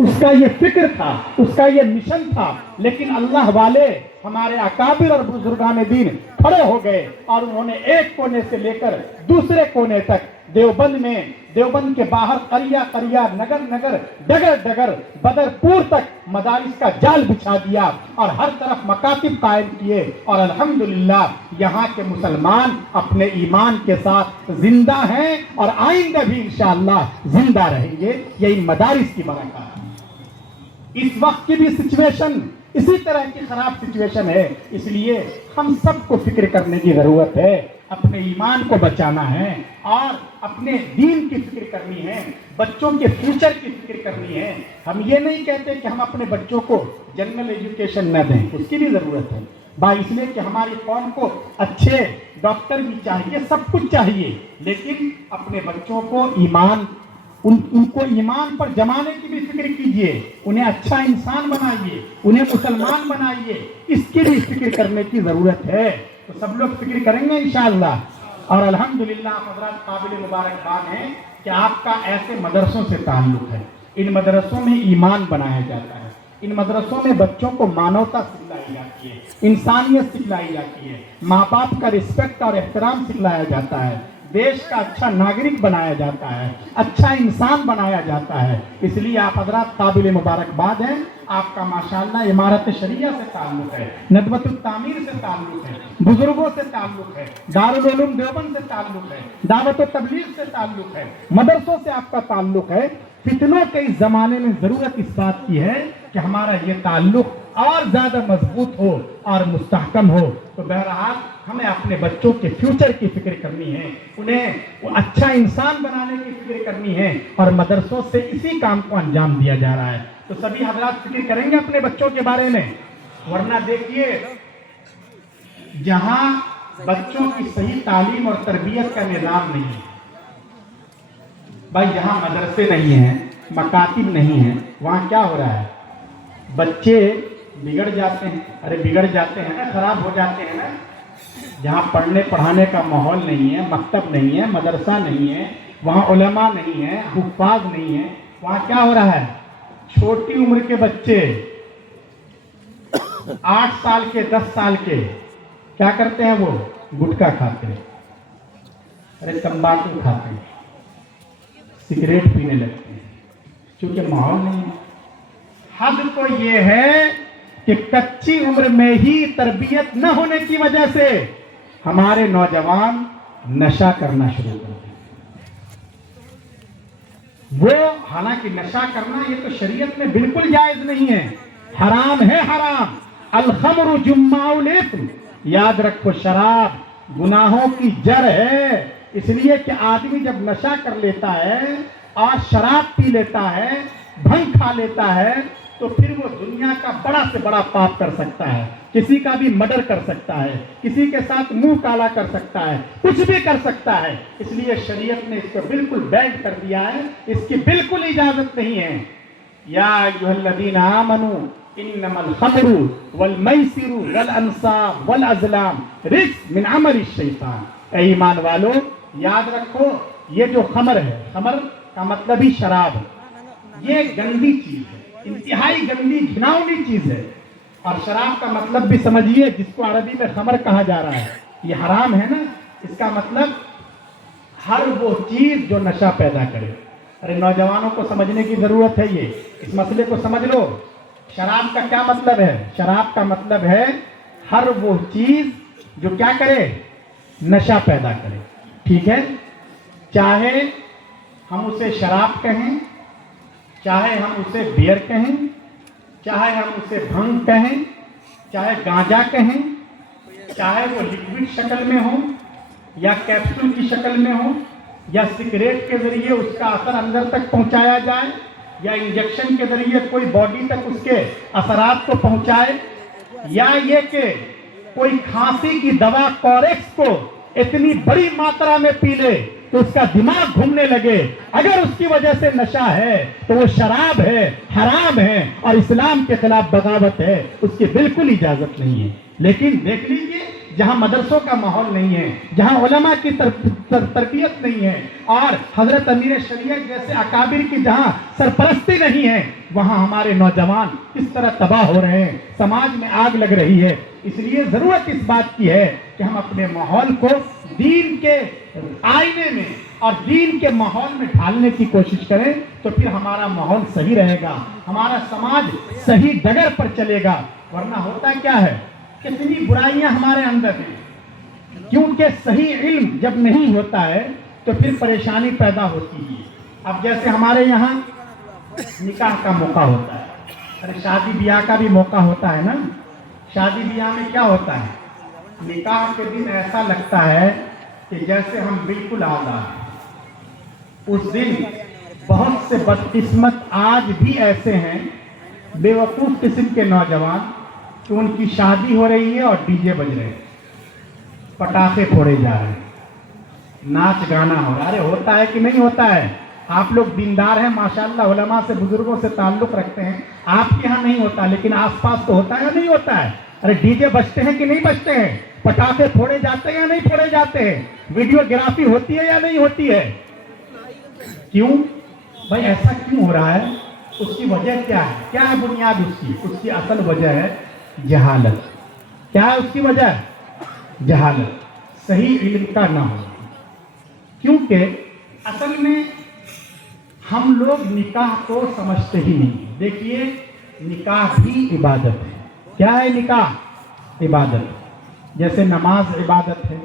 اس کا یہ فکر تھا، اس کا یہ مشن تھا، لیکن اللہ والے ہمارے اکابر اور بزرگان دین کھڑے ہو گئے اور انہوں نے ایک کونے سے لے کر دوسرے کونے تک دیوبند کے باہر قریہ قریہ، نگر نگر، ڈگر ڈگر، بدرپور تک مدارس کا جال بچھا دیا اور ہر طرف مکاتب قائم کیے، اور الحمدللہ یہاں کے مسلمان اپنے ایمان کے ساتھ زندہ ہیں اور آئندہ بھی انشاءاللہ زندہ رہیں گے۔ یہ ان مدارس کی برکت ہے۔ اس وقت کی بھی سچویشن اسی طرح کی خراب سچویشن ہے، اس لیے ہم سب کو فکر کرنے کی ضرورت ہے، اپنے ایمان کو بچانا ہے اور اپنے دین کی فکر کرنی ہے، بچوں کے فیوچر کی فکر کرنی ہے۔ ہم یہ نہیں کہتے کہ ہم اپنے بچوں کو جنرل ایجوکیشن نہ دیں، اس کی بھی ضرورت ہے، اس لیے کہ ہماری قوم کو اچھے ڈاکٹر بھی چاہیے، سب کچھ چاہیے، لیکن اپنے بچوں کو ان کو ایمان پر جمانے کی بھی فکر کیجئے، انہیں اچھا انسان بنائیے، انہیں مسلمان بنائیے، اس کی بھی فکر کرنے کی ضرورت ہے۔ تو سب لوگ فکر کریں گے انشاءاللہ، اور الحمدللہ حضرات قابل مبارکباد ہیں کہ آپ کا ایسے مدرسوں سے تعلق ہے۔ ان مدرسوں میں ایمان بنایا جاتا ہے، ان مدرسوں میں بچوں کو مانوتا سکھلائی جاتی ہے، انسانیت سکھلائی جاتی ہے، ماں باپ کا رسپیکٹ اور احترام سکھلایا جاتا ہے، دیش کا اچھا ناگرک بنایا جاتا ہے، اچھا انسان بنایا جاتا ہے۔ اس لیے آپ حضرات قابل مبارکباد ہیں، آپ کا ماشاءاللہ امارت شریعہ سے تعلق ہے، ندوۃ التعمیر سے تعلق ہے، بزرگوں سے تعلق ہے، دارالعلوم دیوبند سے تعلق ہے، دعوت و تبلیغ سے تعلق ہے، مدرسوں سے آپ کا تعلق ہے۔ فتنوں کے اس زمانے میں ضرورت اس بات کی ہے کہ ہمارا یہ تعلق اور زیادہ مضبوط ہو اور مستحکم ہو۔ تو بہرحال ہمیں اپنے بچوں کے فیوچر کی فکر کرنی ہے، انہیں وہ اچھا انسان بنانے کی فکر کرنی ہے، اور مدرسوں سے اسی کام کو انجام دیا جا رہا ہے۔ تو سبھی حضرات فکر کریں گے اپنے بچوں کے بارے میں، ورنہ دیکھیے جہاں بچوں کی صحیح تعلیم اور تربیت کا نظام نہیں ہے، جہاں مدرسے نہیں ہیں، مکاتب نہیں ہیں، وہاں کیا ہو رہا ہے؟ بچے بگڑ جاتے ہیں، بگڑ جاتے ہیں نا، خراب ہو جاتے ہیں نا۔ جہاں پڑھنے پڑھانے کا ماحول نہیں ہے، مکتب نہیں ہے، مدرسہ نہیں ہے، وہاں علماء نہیں ہے، حفاظ نہیں ہے، وہاں کیا ہو رہا ہے؟ چھوٹی عمر کے بچے 8 سال کے 10 سال کے کیا کرتے ہیں؟ وہ گٹکا کھاتے ہیں، تمباکو کھاتے ہیں، سگریٹ پینے لگتے ہیں، کیونکہ ماحول نہیں ہے۔ حد تو یہ ہے کہ کچی عمر میں ہی تربیت نہ ہونے کی وجہ سے ہمارے نوجوان نشہ کرنا شروع کر دیں۔ وہ حالانکہ نشہ کرنا یہ تو شریعت میں بالکل جائز نہیں ہے، حرام ہے، حرام۔ الخمر جماع الاثم، یاد رکھو شراب گناہوں کی جڑ ہے، اس لیے کہ آدمی جب نشہ کر لیتا ہے اور شراب پی لیتا ہے، بھنگ کھا لیتا ہے، تو پھر وہ دنیا کا بڑا سے بڑا پاپ کر سکتا ہے، کسی کا بھی مرڈر کر سکتا ہے، کسی کے ساتھ منہ کالا کر سکتا ہے، کچھ بھی کر سکتا ہے۔ اس لیے شریعت نے اس کو بالکل بینڈ کر دیا ہے، اس کی بالکل اجازت نہیں ہے۔ یا ایھا الذین آمنوا انما الخمر والمیسر والانصاب والازلام رجس من عمل الشیطان۔ اے ایمان والو یاد رکھو، یہ جو خمر ہے، خمر کا مطلب ہی شراب ہے، یہ گندی چیز ہے، انتہائی گندی گھناؤنی چیز ہے، اور شراب کا مطلب بھی سمجھیے، جس کو عربی میں خمر کہا جا رہا ہے، یہ حرام ہے نا، اس کا مطلب ہر وہ چیز جو نشہ پیدا کرے۔ نوجوانوں کو سمجھنے کی ضرورت ہے، یہ اس مسئلے کو سمجھ لو۔ شراب کا کیا مطلب ہے؟ شراب کا مطلب ہے ہر وہ چیز جو کیا کرے؟ نشہ پیدا کرے، ٹھیک ہے؟ چاہے ہم اسے شراب کہیں، چاہے ہم اسے بیئر کہیں، چاہے ہم اسے بھنگ کہیں، چاہے گانجا کہیں، چاہے وہ لکوڈ شکل میں ہو یا کیپسول کی شکل میں ہو، یا سگریٹ کے ذریعے اس کا اثر اندر تک پہنچایا جائے، یا انجیکشن کے ذریعے کوئی باڈی تک اس کے اثرات کو پہنچائے، یا یہ کہ کوئی کھانسی کی دوا کوریکس کو اتنی بڑی ماترا میں پی لے تو اس کا دماغ گھومنے لگے، اگر اس کی وجہ سے نشہ ہے تو وہ شراب ہے، حرام ہے، اور اسلام کے خلاف بغاوت ہے، اس کی بالکل اجازت نہیں ہے۔ لیکن دیکھ لیجئے جہاں مدرسوں کا ماحول نہیں ہے، جہاں علماء کی تربیت نہیں ہے، اور حضرت امیر شریعت جیسے اکابر کی جہاں سرپرستی نہیں ہے، وہاں ہمارے نوجوان کس طرح تباہ ہو رہے ہیں، سماج میں آگ لگ رہی ہے۔ اس لیے ضرورت اس بات کی ہے کہ ہم اپنے ماحول کو دین کے آئینے میں اور دین کے ماحول میں ڈھالنے کی کوشش کریں، تو پھر ہمارا ماحول صحیح رہے گا، ہمارا سماج صحیح ڈگر پر چلے گا۔ ورنہ ہوتا کیا ہے، کتنی برائیاں ہمارے اندر ہیں، کیونکہ صحیح علم جب نہیں ہوتا ہے تو پھر پریشانی پیدا ہوتی ہے۔ اب جیسے ہمارے یہاں نکاح کا موقع ہوتا ہے، ارے شادی بیاہ کا بھی موقع ہوتا ہے نا، شادی بیاہ میں کیا ہوتا ہے، نکاح کے دن ایسا لگتا ہے کہ جیسے ہم بالکل آزاد ہیں۔ اس دن بہت سے بدقسمت آج بھی ایسے ہیں، بے وقوف قسم کے نوجوان، کہ ان کی شادی ہو رہی ہے اور ڈی جے بج رہے ہیں، پٹاخے پھوڑے جا رہے ہیں، ناچ گانا ہو رہا ہے۔ ارے ہوتا ہے کہ نہیں ہوتا ہے؟ آپ لوگ دیندار ہیں ماشاءاللہ، علماء سے بزرگوں سے تعلق رکھتے ہیں، آپ کے یہاں نہیں ہوتا لیکن آس پاس تو ہوتا ہے یا نہیں ہوتا ہے؟ ارے ڈی جے بجتے ہیں کہ نہیں بجتے ہیں؟ پٹاخے پھوڑے جاتے ہیں یا نہیں پھوڑے جاتے ہیں؟ ویڈیو گرافی ہوتی ہے یا نہیں ہوتی ہے؟ کیوں بھائی ایسا کیوں ہو رہا ہے؟ اس کی وجہ کیا ہے؟ کیا ہے بنیاد اس کی؟ اس کی اصل وجہ ہے جہالت۔ کیا ہے اس کی وجہ؟ جہالت، صحیح علم کا نہ ہو۔ کیونکہ اصل میں ہم لوگ نکاح کو سمجھتے ہی نہیں۔ دیکھیے نکاح بھی عبادت ہے۔ کیا ہے نکاح؟ عبادت۔ جیسے نماز عبادت ہے،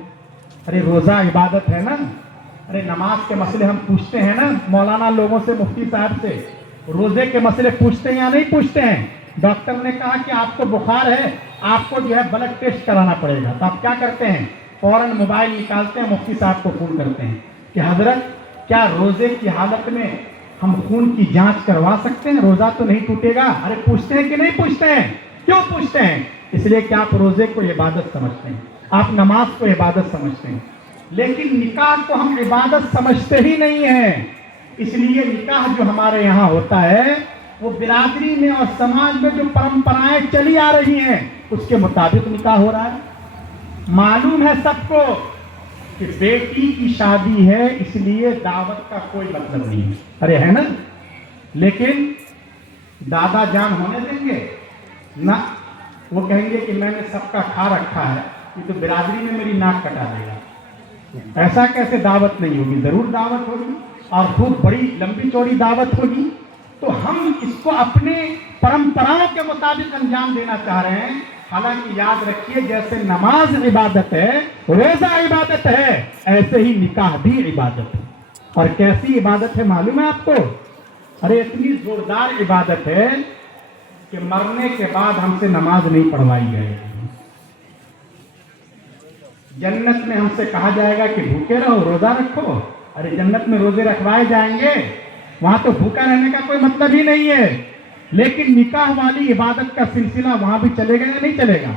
ارے روزہ عبادت ہے نا۔ ارے نماز کے مسئلے ہم پوچھتے ہیں نا مولانا لوگوں سے، مفتی صاحب سے، روزے کے مسئلے پوچھتے ہیں یا نہیں پوچھتے ہیں؟ ڈاکٹر نے کہا کہ آپ کو بخار ہے، آپ کو جو ہے بلڈ ٹیسٹ کرانا پڑے گا، تو آپ کیا کرتے ہیں؟ فوراً موبائل نکالتے ہیں، مفتی صاحب کو فون کرتے ہیں کہ حضرت کیا روزے کی حالت میں ہم خون کی جانچ کروا سکتے ہیں؟ روزہ تو نہیں ٹوٹے گا۔ ارے پوچھتے ہیں کہ نہیں پوچھتے ہیں؟ کیوں پوچھتے ہیں؟ اس لیے کہ آپ روزے کو عبادت سمجھتے ہیں، آپ نماز کو عبادت سمجھتے ہیں، لیکن نکاح کو ہم عبادت سمجھتے ہی نہیں ہیں۔ اس لیے نکاح جو ہمارے یہاں ہوتا ہے وہ برادری میں اور سماج میں جو پرمپرائیں چلی آ رہی ہیں اس کے مطابق نکاح ہو رہا ہے۔ معلوم ہے سب کو کہ بیٹی کی شادی ہے، اس لیے دعوت کا کوئی مطلب نہیں ہے، ارے ہے نا، لیکن دادا جان ہونے دیں گے نہ، وہ کہیں گے کہ میں نے سب کا کھا رکھا ہے، یہ تو برادری میں میری ناک کٹا دے گا۔ ایسا کیسے دعوت نہیں ہوگی؟ ضرور دعوت ہوگی، اور خوب بڑی لمبی چوڑی دعوت ہوگی۔ تو ہم اس کو اپنے پرمپراؤں کے مطابق انجام دینا چاہ رہے ہیں، حالانکہ یاد رکھیے جیسے نماز عبادت ہے، روزہ عبادت ہے، ایسے ہی نکاح بھی عبادت ہے۔ اور کیسی عبادت ہے معلوم ہے آپ کو؟ ارے اتنی زوردار عبادت ہے کہ مرنے کے بعد ہم سے نماز نہیں پڑھوائی جائے گی۔ جنت میں ہم سے کہا جائے گا کہ بھوکے رہو، روزہ رکھو۔ ارے جنت میں روزے رکھوائے جائیں گے، وہاں تو بھوکا رہنے کا کوئی مطلب ہی نہیں ہے، لیکن نکاح والی عبادت کا سلسلہ وہاں بھی چلے گا یا نہیں چلے گا؟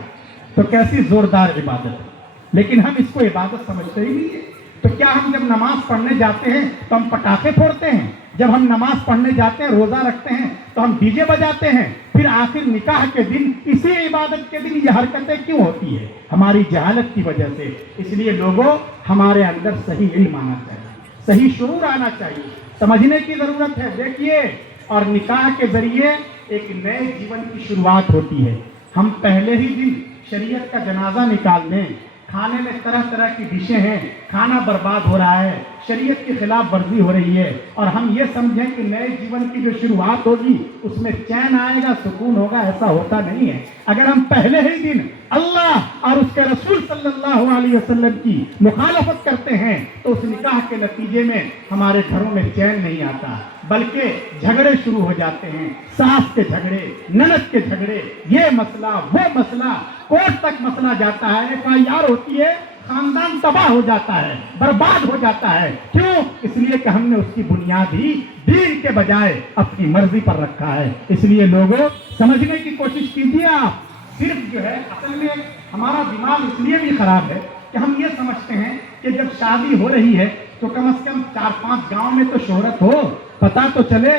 تو کیسی زوردار عبادت ہے، لیکن ہم اس کو عبادت سمجھتے ہی نہیں ہے۔ تو کیا ہم جب نماز پڑھنے جاتے ہیں تو ہم پٹاخے پھوڑتے ہیں؟ جب ہم نماز پڑھنے جاتے ہیں، روزہ رکھتے ہیں تو ہم ڈی جے بجاتے ہیں؟ پھر آخر نکاح کے دن، اسی عبادت کے دن یہ حرکتیں کیوں ہوتی ہے؟ ہماری جہالت کی وجہ سے۔ اس لیے لوگوں ہمارے اندر صحیح علم آنا چاہیے، صحیح شعور آنا چاہیے، سمجھنے کی ضرورت ہے۔ دیکھیے، اور نکاح کے ذریعے ایک نئے جیون کی شروعات ہوتی ہے۔ ہم پہلے ہی دن شریعت کا جنازہ نکال دیں، کھانے میں طرح طرح کی ڈشیں ہیں، کھانا برباد ہو رہا ہے، شریعت کی خلاف ورزی ہو رہی ہے، اور ہم یہ سمجھیں کہ نئے جیون کی جو شروعات ہوگی اس میں چین آئے گا، سکون ہوگا، ایسا ہوتا نہیں ہے۔ اگر ہم پہلے ہی دن اللہ اور اس کے رسول صلی اللہ علیہ وسلم کی مخالفت کرتے ہیں تو اس نکاح کے نتیجے میں ہمارے گھروں میں چین نہیں آتا، بلکہ جھگڑے شروع ہو جاتے ہیں، ساس کے جھگڑے، نند کے جھگڑے، یہ مسئلہ وہ مسئلہ، کورٹ تک مسئلہ جاتا ہے، FIR ہوتی ہے، خاندان تباہ ہو جاتا ہے، برباد ہو جاتا ہے۔ کیوں؟ اس لیے کہ ہم نے اس کی بنیاد ہی دین کے بجائے اپنی مرضی پر رکھا ہے۔ اس لیے لوگوں سمجھنے کی کوشش کیجیے۔ آپ صرف جو ہے اصل میں ہمارا دماغ اس لیے بھی خراب ہے کہ ہم یہ سمجھتے ہیں کہ جب شادی ہو رہی ہے تو کم از کم 4-5 گاؤں میں تو شہرت ہو، پتہ تو چلے،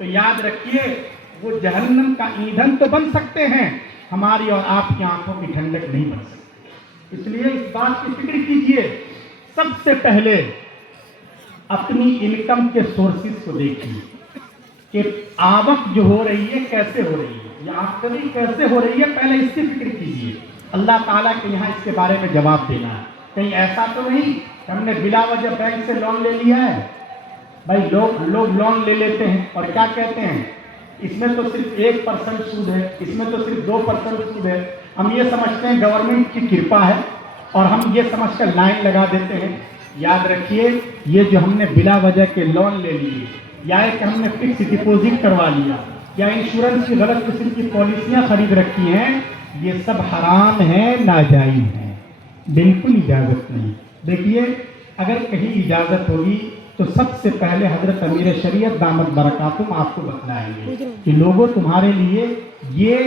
تو یاد رکھیے وہ جہنم کا ایندھن تو بن سکتے ہیں، ہماری اور آپ کی آنکھوں کی ٹھنڈک نہیں بن سکتی۔ اس لیے اس بات کی فکر کیجئے، سب سے پہلے اپنی انکم کے سورسز کو دیکھیے کہ آمدن جو ہو رہی ہے کیسے ہو رہی ہے، یا آمدنی کیسے ہو رہی ہے، پہلے اس کی فکر کیجئے۔ اللہ تعالیٰ کے یہاں اس کے بارے میں جواب دینا ہے۔ کہیں ایسا تو نہیں کہ ہم نے بلا وجہ بینک سے لون لے لیا ہے؟ بھائی لوگ لون لے لیتے ہیں اور کیا کہتے ہیں اس میں تو صرف 1% سود ہے، اس میں تو صرف 2% سود ہے، ہم یہ سمجھتے ہیں گورنمنٹ کی کرپا ہے اور ہم یہ سمجھ کر لائن لگا دیتے ہیں۔ یاد رکھیے یہ جو ہم نے بلا وجہ کے لون لے لیے، یا کہ ہم نے فکس ڈپوزٹ کروا لیا، یا انشورنس کی غلط قسم کی پالیسیاں خرید رکھی ہیں، یہ سب حرام ہیں، ناجائز ہیں، بالکل اجازت نہیں۔ دیکھیے اگر کہیں اجازت ہوگی تو سب سے پہلے حضرت امیر شریعت دامت برکاتہم آپ کو بتلائیں گے کہ لوگوں تمہارے لیے یہ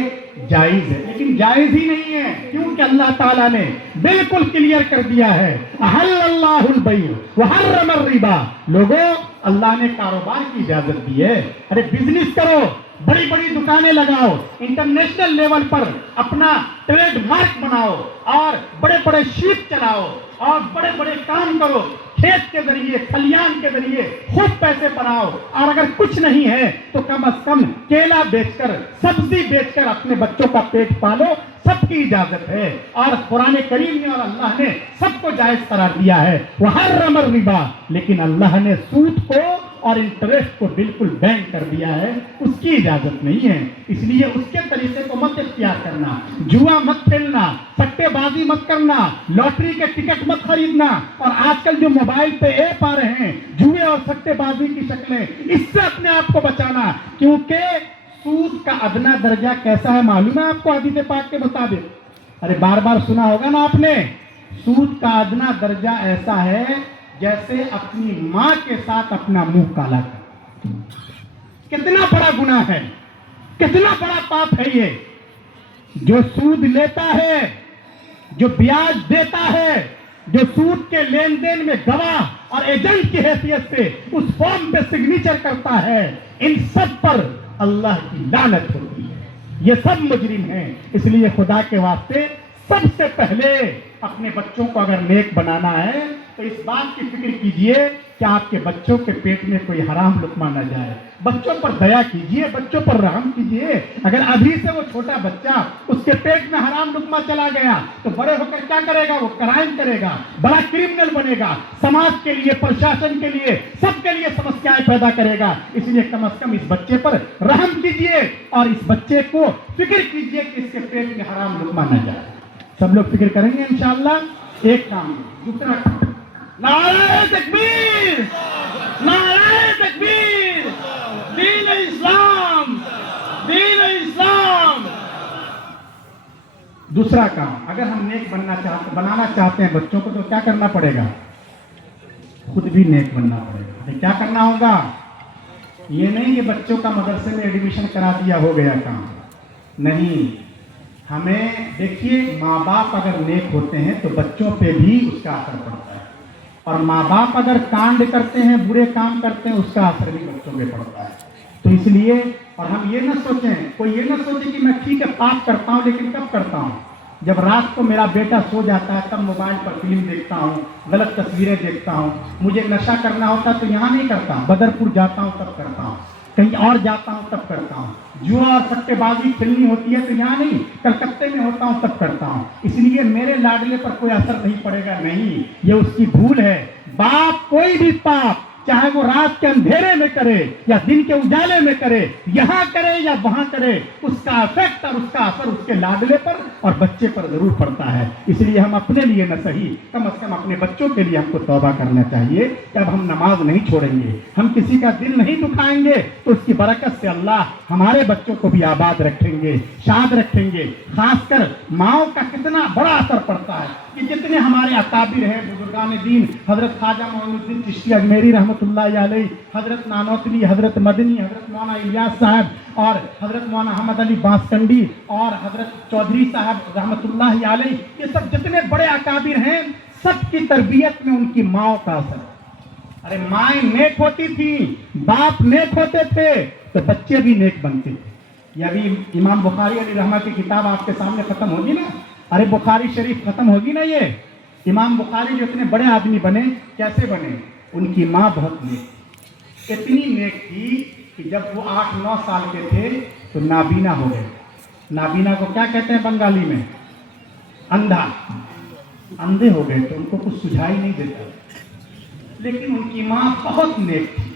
جائز ہے، لیکن جائز ہی نہیں ہے، کیونکہ اللہ تعالیٰ نے بالکل کلیئر کر دیا ہے، احل اللہ البیع وحرم الربا۔ لوگوں اللہ نے کاروبار کی اجازت دی ہے، ارے بزنس کرو، بڑی بڑی دکانیں لگاؤ، انٹرنیشنل لیول پر اپنا ٹریڈ مارک بناؤ اور بڑے بڑے شیپ چلاؤ اور بڑے بڑے کام کرو، کھیت کے ذریعے کھلیان کے ذریعے خوب پیسے بناؤ، اور اگر کچھ نہیں ہے تو کم از کم کیلا بیچ کر سبزی بیچ کر اپنے بچوں کا پیٹ پالو، سب کی اجازت ہے۔ اور قرآن کریم نے اور اللہ نے سب کو جائز قرار دیا ہے، وحرم الربا، لیکن اللہ نے سود کو اور انٹرسٹ کو بالکل بین کر دیا ہے، اس کی اجازت نہیں ہے۔ اس لیے اس کے طریقے کو مت اختیار کرنا، جوا مت کھیلنا، سٹے بازی مت کرنا، لاٹری کے ٹکٹ مت خریدنا، اور آج کل جو موبائل پہ ایپ آ رہے ہیں جوئے اور سٹے بازی کی شکلیں، اس سے اپنے آپ کو بچانا، کیونکہ سود کا ادنا درجہ کیسا ہے معلوم ہے آپ کو حدیث پاک کے مطابق؟ ارے بار بار سنا ہوگا نا آپ نے، سود کا ادنا درجہ ایسا ہے جیسے اپنی ماں کے ساتھ اپنا منہ کالا کر۔ کتنا بڑا گناہ ہے، کتنا بڑا پاپ ہے یہ۔ جو سود لیتا ہے، جو بیاج دیتا ہے، جو سود کے لین دین میں گواہ اور ایجنٹ کی حیثیت سے اس فارم پہ سگنیچر کرتا ہے، ان سب پر اللہ کی لعنت ہوتی ہے، یہ سب مجرم ہیں۔ اس لیے خدا کے واسطے سب سے پہلے اپنے بچوں کو اگر نیک بنانا ہے تو اس بات کی فکر کیجئے کہ آپ کے بچوں کے پیٹ میں کوئی حرام لقمہ نہ جائے۔ بچوں پر دیا کیجئے، بچوں پر رحم کیجئے۔ اگر ابھی سے وہ چھوٹا بچہ اس کے پیٹ میں حرام لقمہ چلا گیا تو بڑے ہو کر کیا کرے گا؟ وہ کرائم کرے گا، بڑا کرمنل بنے گا، سماج کے لیے، پرشاسن کے لیے، سب کے لیے سمسیائیں پیدا کرے گا۔ اس لیے کم از کم اس بچے پر رحم کیجئے اور اس بچے کو فکر کیجئے کہ اس کے پیٹ میں حرام لقمہ نہ جائے۔ سب لوگ فکر کریں گے انشاءاللہ۔ ایک کام، دوسرا کام، نعرہ تکبیر، نعرہ تکبیر، دین اسلام، دین اسلام۔ دوسرا کام، اگر ہم نیک بنانا چاہتے ہیں بچوں کو تو کیا کرنا پڑے گا؟ خود بھی نیک بننا پڑے گا۔ کیا کرنا ہوگا؟ یہ نہیں کہ بچوں کا مدرسے میں ایڈمیشن کرا دیا ہو گیا کام، نہیں۔ ہمیں دیکھیے ماں باپ اگر نیک ہوتے ہیں تو بچوں پہ بھی اس کا اثر پڑتا ہے، اور ماں باپ اگر کانڈ کرتے ہیں، برے کام کرتے ہیں، اس کا اثر بھی بچوں پہ پڑتا ہے۔ تو اس لیے، اور ہم یہ نہ سوچیں، کوئی یہ نہ سوچے کہ میں ٹھیک ہے پاپ کرتا ہوں لیکن کب کرتا ہوں؟ جب رات کو میرا بیٹا سو جاتا ہے تب موبائل پر فلم دیکھتا ہوں، غلط تصویریں دیکھتا ہوں۔ مجھے نشہ کرنا ہوتا تو یہاں نہیں کرتا، بدرپور جاتا ہوں تب کرتا ہوں، کہیں اور جاتا ہوں تب کرتا ہوں۔ جوا اور سٹے بازی کھیلنی ہوتی ہے تو یہاں نہیں، کلکتے میں ہوتا ہوں تب کرتا ہوں۔ اس لیے میرے لاڈلے پر کوئی اثر نہیں پڑے گا، نہیں، یہ اس کی بھول ہے۔ باپ کوئی بھی پاپ، چاہے وہ رات کے اندھیرے میں کرے یا دن کے اجالے میں کرے، یہاں کرے یا وہاں کرے، اس کا افیکٹ اور اس کا اثر اس کے لاڈلے پر اور بچے پر ضرور پڑتا ہے۔ اس لیے ہم اپنے لیے نہ صحیح، کم از کم اپنے بچوں کے لیے ہم کو توبہ کرنا چاہیے کہ اب ہم نماز نہیں چھوڑیں گے، ہم کسی کا دل نہیں دکھائیں گے، تو اس کی برکت سے اللہ ہمارے بچوں کو بھی آباد رکھیں گے، شاد رکھیں گے۔ خاص کر ماؤں کا کتنا بڑا اثر پڑتا ہے کہ جتنے ہمارے اکابر ہیں، بزرگان دین، حضرت خواجہ معین الدین چشتی اجمیری رحمۃ اللہ علیہ، حضرت نانوتوی، حضرت مدنی، حضرت مولانا الیاس صاحب اور حضرت مولانا احمد علی باسکنڈی اور حضرت چودھری صاحب رحمۃ اللہ علیہ، یہ سب جتنے بڑے اکابر ہیں، سب کی تربیت میں ان کی ماؤں کا اثر۔ ارے مائیں نیک ہوتی تھی، باپ نیک ہوتے تھے تو بچے بھی نیک بنتے تھے. یہ ابھی امام بخاری علیہ رحمہ کی کتاب آپ کے سامنے ختم ہوگی نا, ارے بخاری شریف ختم ہوگی نا, یہ امام بخاری جو اتنے بڑے آدمی بنے کیسے بنے؟ ان کی ماں بہت نیک تھی, اتنی نیک تھی کہ جب وہ 8-9 سال کے تھے تو نابینا ہو گئے. نابینا کو کیا کہتے ہیں بنگالی میں؟ اندھا. اندھے ہو گئے تو ان کو کچھ سجھائی نہیں دیتا, لیکن ان کی ماں بہت نیک تھی.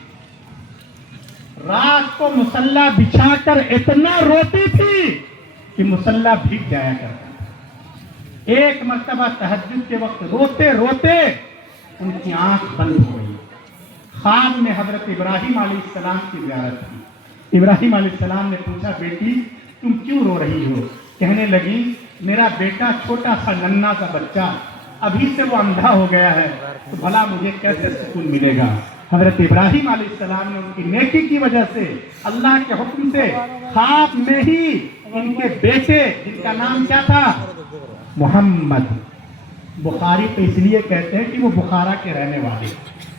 رات کو مصلی بچھا کر اتنا روتی تھی کہ مصلی بھیگ جایا کرتا. ایک مرتبہ تہجد کے وقت روتے روتے ان کی آنکھ بند ہو گئی. خواب میں حضرت ابراہیم علیہ السلام کی زیارت کی. ابراہیم علیہ السلام نے پوچھا, بیٹی تم کیوں رو رہی ہو؟ کہنے لگی, میرا بیٹا چھوٹا سا ننھا سا بچہ ابھی سے وہ اندھا ہو گیا ہے, تو بھلا مجھے کیسے سکون ملے گا؟ حضرت ابراہیم علیہ السلام نے ان کی نیکی کی وجہ سے اللہ کے حکم سے خواب میں ہی ان کے بیٹے, جن کا نام کیا تھا؟ محمد. بخاری تو اس لیے کہتے ہیں کہ وہ بخارا کے رہنے والے.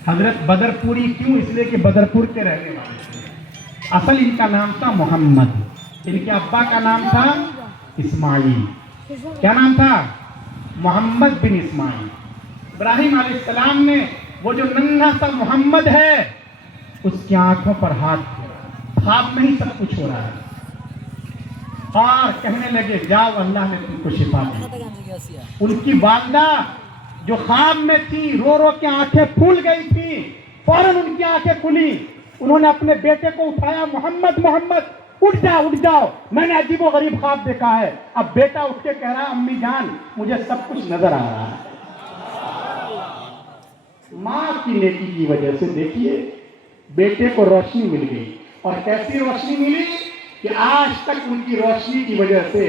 حضرت بدر پوری کیوں؟ اس لیے کہ بدر پور کے رہنے والے تھے. اصل ان کا نام تھا محمد. ان کے ابا کا نام تھا اسماعیل. کیا نام تھا؟ محمد بن اسماعیل. ابراہیم علیہ السلام نے وہ جو ننھا سا محمد ہے اس کی آنکھوں پر ہاتھ پھیرا. خواب میں ہی سب کچھ ہو رہا ہے, اور کہنے لگے جاؤ اللہ نے تم کو شفا دی. ان کی والدہ جو خواب میں تھی رو رو کے آنکھیں پھول گئی تھی, فوراً ان کی آنکھیں کھلی. انہوں نے اپنے بیٹے کو اٹھایا, محمد محمد اٹھ جاؤ اٹھ جاؤ, میں نے عجیب و غریب خواب دیکھا ہے. اب بیٹا اٹھ کے کہہ رہا ہے, امی جان مجھے سب کچھ نظر آ رہا ہے. ماں کی نیکی کی وجہ سے دیکھیے بیٹے کو روشنی مل گئی. اور کیسی روشنی ملی کہ آج تک ان کی روشنی کی وجہ سے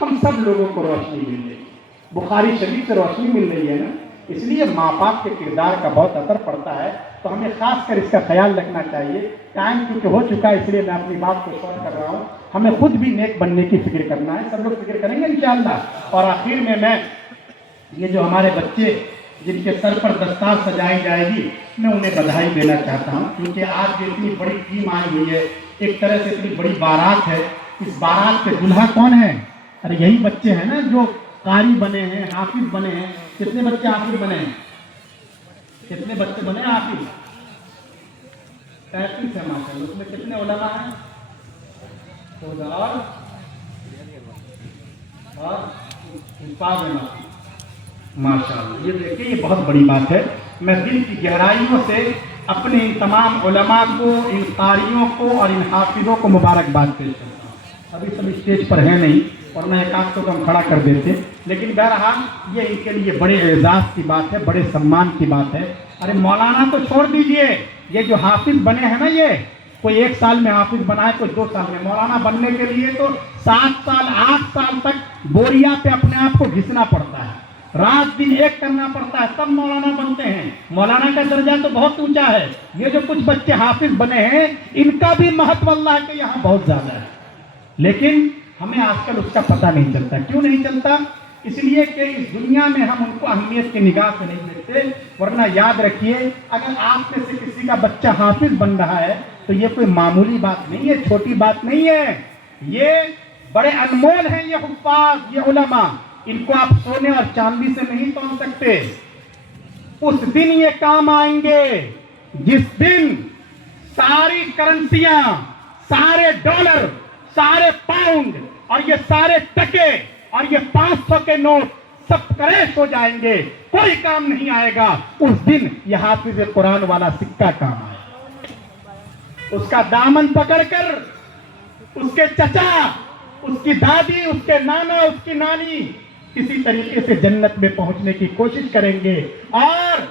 ہم سب لوگوں کو روشنی مل رہی. بخاری شریف سے روشنی مل رہی ہے نا, اس لیے ماں باپ کے کردار کا بہت اثر پڑتا ہے. تو ہمیں خاص کر اس کا خیال رکھنا چاہیے. ٹائم کیونکہ ہو چکا ہے اس لیے میں اپنی بات کو شورٹ کر رہا ہوں. ہمیں خود بھی نیک بننے کی فکر کرنا ہے, سب لوگ فکر کریں گے انشاءاللہ. اور آخر میں یہ جو ہمارے بچے جن کے سر پر دستار سجائی جائے گی, میں انہیں بدھائی دینا چاہتا ہوں, کیونکہ آج جو اتنی بڑی ٹیم آئی ہوئی ہے, ایک طرح سے اتنی بڑی بارات ہے. اس بارات کے دلہا کون ہے؟ ارے یہی بچے ہیں نا جو قاری بنے ہیں, حافظ بنے ہیں. کتنے بچے حافظ بنے ہیں؟ کتنے بچے بنے ہیں حافظ؟ 35 ہے ماشاء اللہ. اس میں کتنے علماء ہیں؟ اور ماشاء اللہ. یہ دیکھیں یہ بہت بڑی بات ہے. میں دل کی گہرائیوں سے اپنے ان تمام علماء کو, ان قاریوں کو اور ان حافظوں کو مبارکباد پیش کرتا ہوں. ابھی سب اسٹیج پر ہیں نہیں, ورنہ ایک آدھ کو ہم کھڑا کر دیتے, لیکن بہرحال یہ ان کے لیے بڑے اعزاز کی بات ہے, بڑے سمان کی بات ہے. ارے مولانا تو چھوڑ دیجئے, یہ جو حافظ بنے ہیں نا, یہ کوئی 1 سال میں حافظ بنا ہے, کوئی 2 سال میں. مولانا بننے کے لیے تو 7 سال 8 سال تک بوریا پہ اپنے آپ کو گھسنا پڑتا ہے, رات دن ایک کرنا پڑتا ہے, تب مولانا بنتے ہیں. مولانا کا درجہ تو بہت اونچا ہے. یہ جو کچھ بچے حافظ بنے ہیں ان کا بھی مہتو اللہ کے یہاں بہت زیادہ ہے, لیکن ہمیں آج کل اس کا پتہ نہیں چلتا. کیوں نہیں چلتا؟ اس لیے کہ اس دنیا میں ہم ان کو اہمیت کی نگاہ سے نہیں دیکھتے. ورنہ یاد رکھیے, اگر آپ میں سے کسی کا بچہ حافظ بن رہا ہے تو یہ کوئی معمولی بات نہیں ہے, چھوٹی بات نہیں ہے. یہ بڑے انمول ہیں یہ حفاظ, یہ علماء. ان کو آپ سونے اور چاندی سے نہیں تول سکتے. اس دن یہ کام آئیں گے جس دن ساری کرنسیاں, سارے ڈالر, سارے پاؤنڈ اور یہ سارے ٹکے اور یہ 500 کے نوٹ سب کریش ہو جائیں گے, کوئی کام نہیں آئے گا. اس دن یہ حافظ قرآن والا سکہ کام آئے گا. اس کا دامن پکڑ کر اس کے چچا, اس کی دادی, اس کے نانا, اس کی نانی کسی طریقے سے جنت میں پہنچنے کی کوشش کریں گے. اور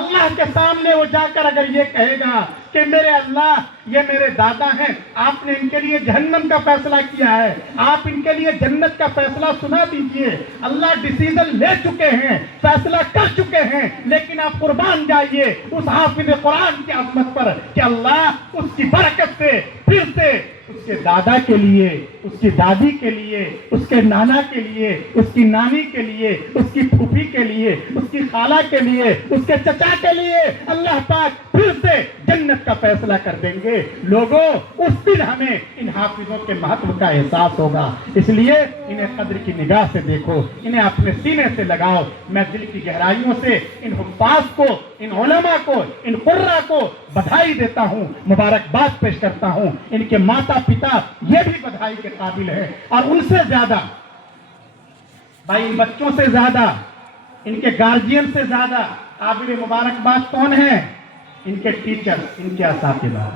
اللہ کے سامنے وہ جا کر اگر یہ کہے گا کہ میرے اللہ یہ میرے دادا ہیں, آپ نے ان کے لیے جہنم کا فیصلہ کیا ہے, آپ ان کے لیے جنت کا فیصلہ سنا دیجئے. اللہ ڈیسیژن لے چکے ہیں, فیصلہ کر چکے ہیں, لیکن آپ قربان جائیے اس حافظ قرآن کی عظمت پر کہ اللہ اس کی برکت سے پھر سے اس کے دادا کے لیے، اس کی دادی کے لیے، اس کے نانا کے لیے، اس کی نانی کے لیے، اس کی پھوپھی کے لیے، اس کی خالہ کے لیے، اس کے چچا کے لیے اللہ پاک پھر سے جنت کا فیصلہ کر دیں گے۔ لوگوں، اس دن ہمیں ان حافظوں کے مہتو کا احساس ہوگا، اس لیے انہیں قدر کی نگاہ سے دیکھو، انہیں اپنے سینے سے لگاؤ۔ میں دل کی گہرائیوں سے ان حفاظ کو، ان علماء کو، ان قراء کو بدھائی دیتا ہوں، مبارکباد پیش کرتا ہوں۔ ان کے ماتا پتا یہ بھی بدھائی کے قابل ہیں، اور ان سے زیادہ بھائی، ان بچوں سے زیادہ، ان کے گارجین سے زیادہ قابل مبارکباد کون ہے؟ ان کے ٹیچر، ان کے اساتذہ۔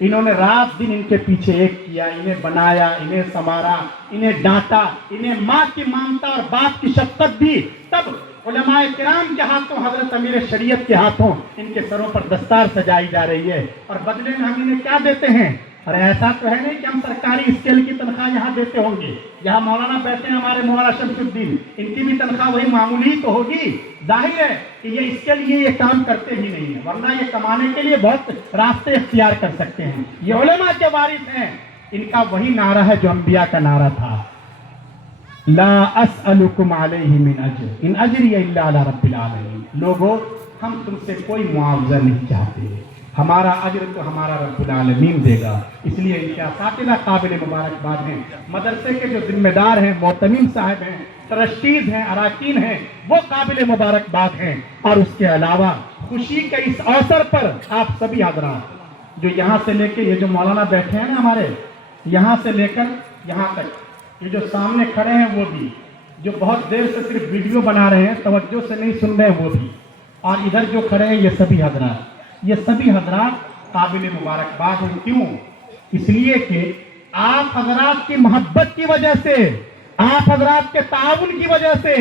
انہوں نے رات دن ان کے پیچھے ایک کیا، انہیں بنایا، انہیں سنوارا، انہیں ڈانٹا، انہیں ماں کی ممتا اور باپ کی شفقت دی، تب علماء کرام کے ہاتھوں، حضرت امیر شریعت کے ہاتھوں ان کے سروں پر دستار سجائی جا رہی ہے، اور بدلے میں ہم انہیں کیا دیتے ہیں؟ اور ایسا تو ہے نہیں کہ ہم سرکاری اسکیل کی تنخواہ یہاں دیتے ہوں گے۔ یہاں مولانا بیٹھے ہیں ہمارے مولانا شمس الدین، ان کی بھی تنخواہ وہی معمولی تو ہوگی۔ ظاہر ہے کہ یہ اس کے لیے یہ کام کرتے ہی نہیں ہیں، ورنہ یہ کمانے کے لیے بہت راستے اختیار کر سکتے ہیں۔ یہ علماء کے وارث ہیں، ان کا وہی نعرہ ہے جو انبیاء کا نعرہ تھا، لا اسألکم علیہ من اجر ان اجری الا علی رب العالمین۔ لوگوں، ہم تم سے کوئی معاوضہ نہیں چاہتے، ہمارا اجر تو ہمارا رب العالمین دے گا۔ اس لیے ان کے اساتذہ قابل مبارکباد ہیں، مدرسے کے جو ذمہ دار ہیں، معتمین صاحب ہیں، ٹرسٹیز ہیں، اراکین ہیں، وہ قابل مبارکباد ہیں۔ اور اس کے علاوہ خوشی کے اس اوسر پر آپ سبھی حضرات جو یہاں سے لے کے، یہ جو مولانا بیٹھے ہیں نا ہمارے، یہاں سے لے کر یہاں تک، یہ جو سامنے کھڑے ہیں وہ بھی، جو بہت دیر سے صرف ویڈیو بنا رہے ہیں، توجہ سے نہیں سن رہے ہیں وہ بھی، اور ادھر جو کھڑے ہیں یہ سبھی حضرات، یہ سبھی حضرات قابل مبارکباد ہیں۔ کیوں؟ اس لیے کہ آپ حضرات کی محبت کی وجہ سے، آپ حضرات کے تعاون کی وجہ سے،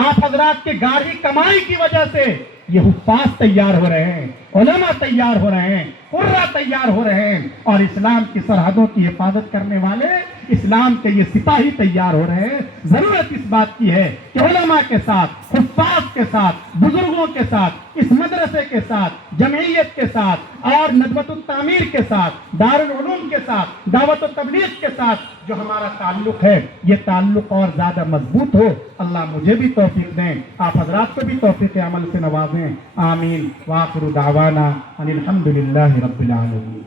آپ حضرات کے گاڑی کمائی کی وجہ سے یہ حفاظ تیار ہو رہے ہیں، علماء تیار ہو رہے ہیں، قراء تیار ہو رہے ہیں، اور اسلام کی سرحدوں کی حفاظت کرنے والے، اسلام کے یہ سپاہی تیار ہو رہے ہیں۔ ضرورت اس بات کی ہے کہ علماء کے ساتھ، حفاظ کے ساتھ، بزرگوں کے ساتھ، اس مدرسے کے ساتھ، جمعیت کے ساتھ، اور ندوۃ التعمیر کے ساتھ، دارالعلوم کے ساتھ، دعوت و تبلیغ کے ساتھ جو ہمارا تعلق ہے، یہ تعلق اور زیادہ مضبوط ہو۔ اللہ مجھے بھی توفیق دیں، آپ حضرات کو بھی توفیق عمل سے نوازیں۔ آمین۔ وآخر دعوانا ان الحمد للہ رب العالمین۔